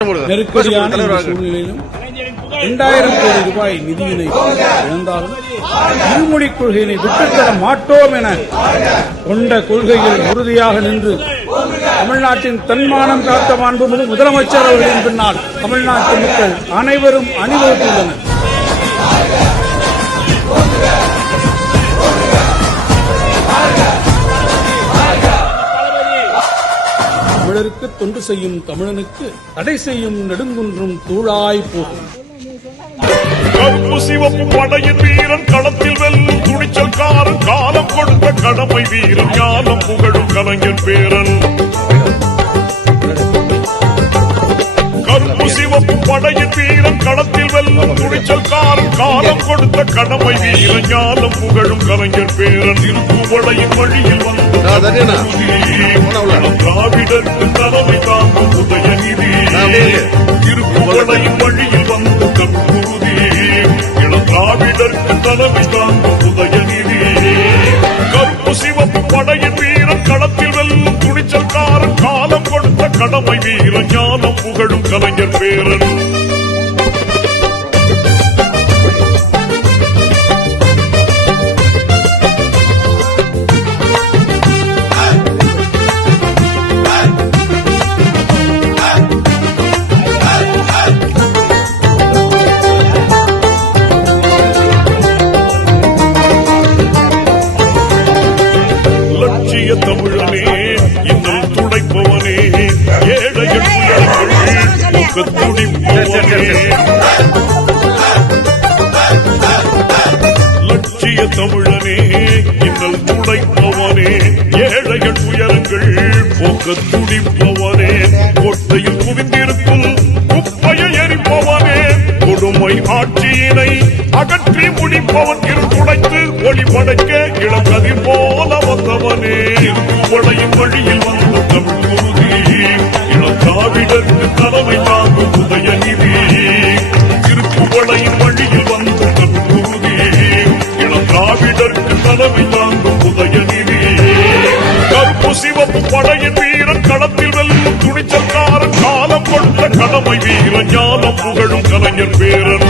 நெருக்கடியான சூழ்நிலையிலும் 2000 கோடி ரூபாய் நிதியினை இழந்தாலும் இருமொழிக் கொள்கையினை விட்டுத்தர மாட்டோம் என கொண்ட கொள்கையில் உறுதியாக நின்று தமிழ்நாட்டின் தன்மானம் காத்த மாண்புமிகு முதலமைச்சர் அவர்களின் பின்னால் தமிழ்நாட்டு மக்கள் அனைவரும் அணிவகுத்துள்ளனர். தமிழருக்கு தொண்டு செய்யும் தமிழனுக்கு தடை செய்யும் நெடுங்குன்றும் தூளாய் போகும். கருப்பு சிவப்பு படையின் வீரன் களத்தில் வெல்லும் துணிச்சல்காரன் காலம் கொடுத்த கடமை வீரன் ஞானம் புகழும் கலைஞர் பேரன். கருப்பு சிவப்பு படையின் வீரன் களத்தில் வெல்லும் துணிச்சல்காரன் காலம் கொடுத்த கடமை வீரன் ஞானம் புகழும் கலைஞர் பேரன். திருப்புவளையின் வழியில் வந்து திராவிடருக்கு தலைமை தாங்கும் உதயநிதி. திருப்புவளையின் வழியில் வந்து கற்புறுதி திராவிடருக்கு தலைமை தாங்கும் உதயநிதி. கருப்பு சிவப்பு படையின் வீரன் களத்தில் வெல்லும் துணிச்சல்காரன் காலம் கொடுத்த கடமை வீரன் ஞானம் புகழும் கலைஞர் பேரன். தமிழனே இன்னும் துடைப்பவனே ஏழைகள் துடிப்பவனே லட்சிய தமிழனே இன்னல் துடைப்பவனே ஏழைகள் உயரங்கள் போக்க துடிப்பவனே கோட்டையில் குவிந்திருக்கும் குப்பையை எரிப்பவனே கொடுமை ஆட்சியினை அகற்றி முடிப்பவன் இருந்துடைத்து ஒளி படைக்க இளம் கதிர் போல வந்தவனே. திருப்புவளையின் வழியில் வந்த தமிழ் குருதி இளம் திராவிடருக்கு தலைமை தாங்கும் உதயநிதி. திருப்புவளையின் வழியில் வந்த தமிழ் குருதி இளம் திராவிடருக்கு தலைமை தாங்கும் உதயநிதி. கருப்பு சிவப்பு படையின் வீரன் களத்தில் வெல்லும் துணிச்சல்காரன் காலம் கொடுத்த கடமை வீரன் ஞானம் புகழும் கலைஞர் பேரன்.